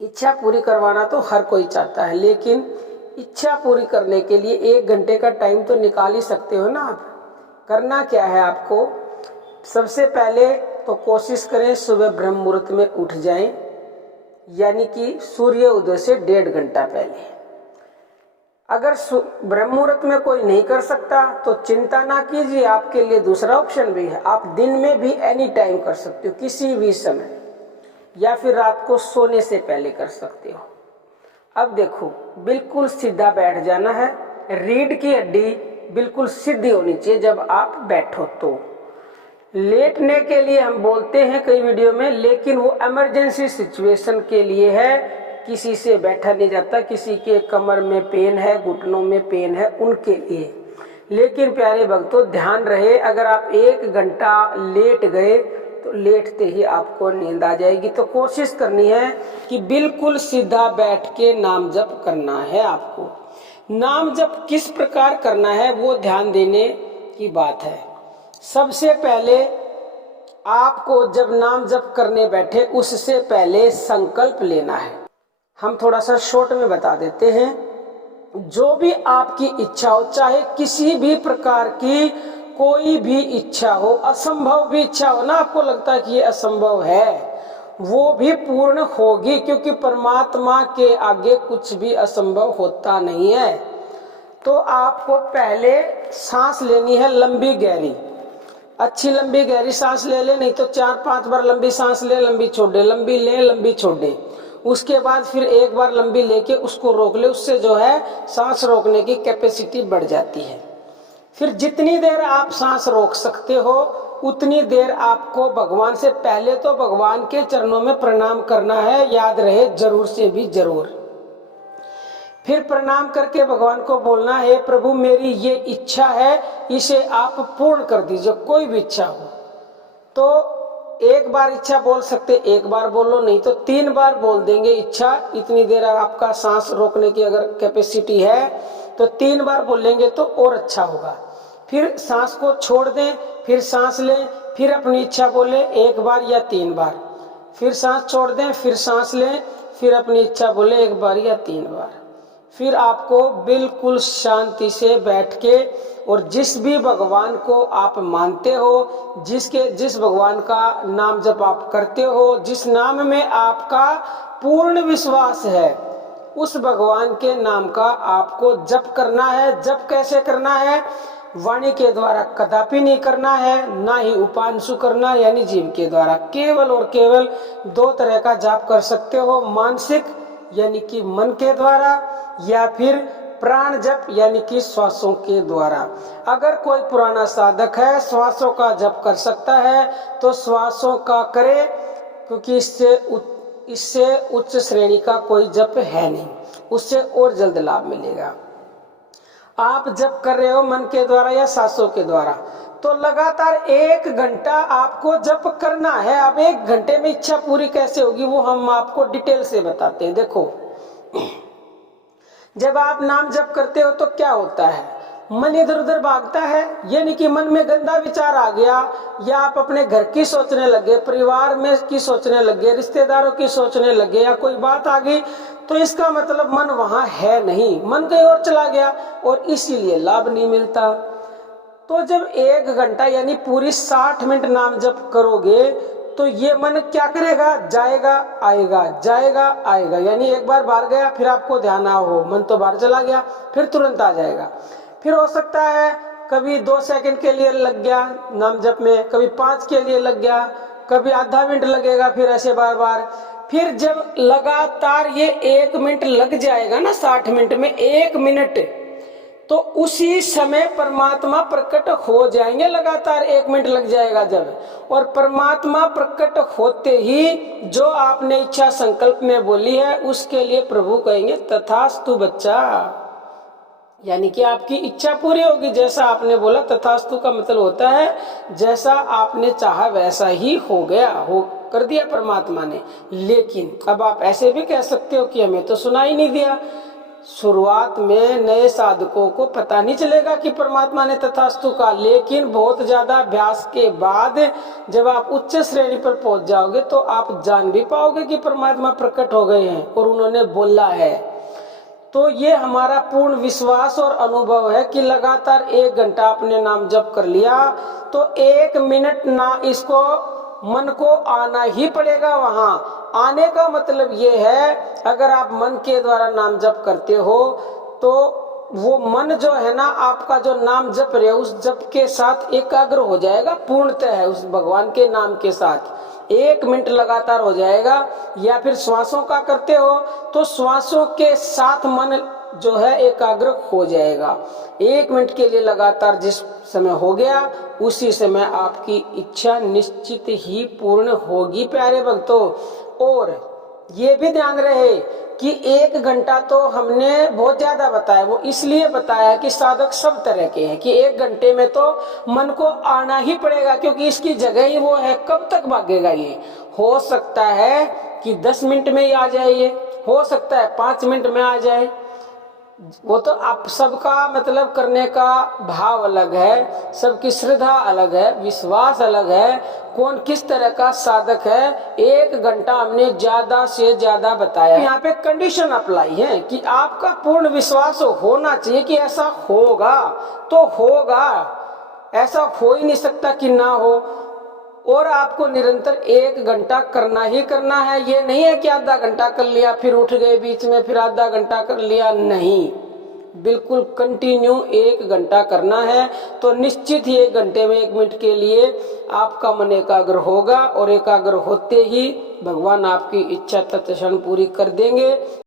इच्छा पूरी करवाना तो हर कोई चाहता है, लेकिन इच्छा पूरी करने के लिए 1 घंटे का टाइम तो निकाल ही सकते हो ना आप। करना क्या है आपको, सबसे पहले तो कोशिश करें सुबह ब्रह्म मुहूर्त में उठ जाएं, यानी कि सूर्य उदय से 1.5 घंटा पहले। अगर ब्रह्म मुहूर्त में कोई नहीं कर सकता तो चिंता ना कीजिए, आपके लिए दूसरा ऑप्शन भी है। आप दिन में भी एनी टाइम कर सकते हो, किसी भी समय, या फिर रात को सोने से पहले कर सकते हो। अब देखो, बिल्कुल सीधा बैठ जाना है, रीढ़ की हड्डी बिल्कुल सीधी होनी चाहिए जब आप बैठो। तो लेटने के लिए हम बोलते हैं कई वीडियो में, लेकिन वो इमरजेंसी सिचुएशन के लिए है, किसी से बैठा नहीं जाता, किसी के कमर में पेन है, घुटनों में पेन है, उनके लिए। लेकिन प्यारे भक्तों ध्यान रहे, अगर आप 1 घंटा लेट गए तो लेटते ही आपको नींद आ जाएगी। तो कोशिश करनी है कि बिल्कुल सीधा बैठ के नाम जप करना है आपको। नाम जप किस प्रकार करना है वो ध्यान देने की बात है। सबसे पहले आपको जब नाम जप करने बैठे उससे पहले संकल्प लेना है। हम थोड़ा सा शॉर्ट में बता देते हैं। जो भी आपकी इच्छा हो, चाहे किसी भी प्रकार की कोई भी इच्छा हो, असंभव भी इच्छा हो ना, आपको लगता है कि ये असंभव है, वो भी पूर्ण होगी, क्योंकि परमात्मा के आगे कुछ भी असंभव होता नहीं है। तो आपको पहले सांस लेनी है लंबी गहरी, अच्छी लंबी गहरी सांस ले ले, नहीं तो 4-5 बार लंबी सांस ले, लंबी छोड़ दे, लंबी ले, लंबी छोड़ दे। उसके बाद फिर एक बार लंबी लेके उसको रोक ले, उससे जो है सांस रोकने की कैपेसिटी बढ़ जाती है। फिर जितनी देर आप सांस रोक सकते हो उतनी देर आपको भगवान से पहले तो भगवान के चरणों में प्रणाम करना है, याद रहे, जरूर से भी जरूर। फिर प्रणाम करके भगवान को बोलना है, प्रभु मेरी ये इच्छा है, इसे आप पूर्ण कर दीजिए, कोई भी इच्छा हो। तो एक बार इच्छा बोल सकते, एक बार बोलो, नहीं तो 3 बार बोल देंगे इच्छा। इतनी देर आपका सांस रोकने की अगर कैपेसिटी है तो 3 बार बोलेंगे तो और अच्छा होगा। फिर सांस को छोड़ दें, फिर सांस लें, फिर अपनी इच्छा बोले 1 बार या 3 बार, फिर सांस छोड़ दें, फिर सांस लें, फिर अपनी इच्छा बोले 1 बार या 3 बार। फिर आपको बिल्कुल शांति से बैठ के, और जिस भी भगवान को आप मानते हो, जिस भगवान का नाम जब आप करते हो, जिस नाम में आपका पूर्ण विश्वास है, उस भगवान के नाम का आपको जप करना है। जप कैसे करना है, वाणी के द्वारा कदापि नहीं करना है, ना ही उपांशु करना यानी जीव के द्वारा। केवल और केवल 2 तरह का जाप कर सकते हो, मानसिक यानी कि मन के द्वारा, या फिर प्राण जप यानी कि श्वासों के द्वारा। अगर कोई पुराना साधक है श्वासों का जप कर सकता है तो श्वासों का करे, क्योंकि इससे उच्च श्रेणी का कोई जप है नहीं, उससे और जल्द लाभ मिलेगा। आप जप कर रहे हो मन के द्वारा या सांसों के द्वारा, तो लगातार 1 घंटा आपको जप करना है। अब 1 घंटे में इच्छा पूरी कैसे होगी वो हम आपको डिटेल से बताते हैं। देखो, जब आप नाम जप करते हो तो क्या होता है, मन इधर उधर भागता है, यानी कि मन में गंदा विचार आ गया, या आप अपने घर की सोचने लगे, परिवार में की सोचने लगे, रिश्तेदारों की सोचने लगे, या कोई बात आ गई, तो इसका मतलब मन वहां है नहीं, मन कहीं और चला गया और इसीलिए लाभ नहीं मिलता। तो जब 1 घंटा यानी पूरी 60 मिनट नाम जप करोगे तो ये मन क्या करेगा, जाएगा आएगा, जाएगा आएगा, यानी एक बार बाहर गया, फिर आपको ध्यान ना हो, मन तो बाहर चला गया, फिर तुरंत आ जाएगा। फिर हो सकता है कभी 2 सेकंड के लिए लग गया नाम जप में, कभी 5 के लिए लग गया, कभी आधा मिनट लगेगा, फिर ऐसे बार बार। फिर जब लगातार ये 1 मिनट लग जाएगा ना, 60 मिनट में 1 मिनट, तो उसी समय परमात्मा प्रकट हो जाएंगे। लगातार 1 मिनट लग जाएगा जब, और परमात्मा प्रकट होते ही जो आपने इच्छा संकल्प में बोली है उसके लिए प्रभु कहेंगे तथास्तु बच्चा, यानी कि आपकी इच्छा पूरी होगी। जैसा आपने बोला, तथास्तु का मतलब होता है जैसा आपने चाहा वैसा ही हो गया, हो कर दिया परमात्मा ने। लेकिन अब आप ऐसे भी कह सकते हो कि हमें तो सुना ही नहीं दिया, शुरुआत में नए साधकों को पता नहीं चलेगा कि परमात्मा ने तथास्तु कहा, लेकिन बहुत ज्यादा अभ्यास के बाद जब आप उच्च श्रेणी पर पहुंच जाओगे तो आप जान भी पाओगे कि परमात्मा प्रकट हो गए हैं और उन्होंने बोला है। तो ये हमारा पूर्ण विश्वास और अनुभव है कि लगातार 1 घंटा आपने नाम जप कर लिया तो 1 मिनट ना इसको मन को आना ही पड़ेगा। वहां आने का मतलब ये है, अगर आप मन के द्वारा नाम जप करते हो तो वो मन जो है ना, आपका जो नाम जप रहे हो उस जप के साथ एकाग्र हो जाएगा, पूर्णतः है उस भगवान के नाम के साथ। 1 मिनट लगातार हो जाएगा। या फिर श्वासों का करते हो तो श्वासों के साथ मन जो है एकाग्र हो जाएगा। 1 मिनट के लिए लगातार जिस समय हो गया उसी समय आपकी इच्छा निश्चित ही पूर्ण होगी प्यारे भक्तों। और ये भी ध्यान रहे कि 1 घंटा तो हमने बहुत ज्यादा बताया, वो इसलिए बताया कि साधक सब तरह के हैं कि 1 घंटे में तो मन को आना ही पड़ेगा, क्योंकि इसकी जगह ही वो है। कब तक भागेगा ये? हो सकता है कि 10 मिनट में ही आ जाए, ये हो सकता है 5 मिनट में आ जाए। वो तो आप सबका मतलब करने का भाव अलग है, सबकी श्रद्धा अलग है, विश्वास अलग है, कौन किस तरह का साधक है। 1 घंटा हमने ज्यादा से ज्यादा बताया। यहाँ पे कंडीशन अप्लाई है कि आपका पूर्ण विश्वास होना चाहिए कि ऐसा होगा तो होगा, ऐसा हो ही नहीं सकता कि ना हो। और आपको निरंतर 1 घंटा करना ही करना है। ये नहीं है कि आधा घंटा कर लिया फिर उठ गए बीच में, फिर आधा घंटा कर लिया, नहीं, बिल्कुल कंटिन्यू 1 घंटा करना है। तो निश्चित ही 1 घंटे में 1 मिनट के लिए आपका मन एकाग्र होगा और एकाग्र होते ही भगवान आपकी इच्छा तत्क्षण पूरी कर देंगे।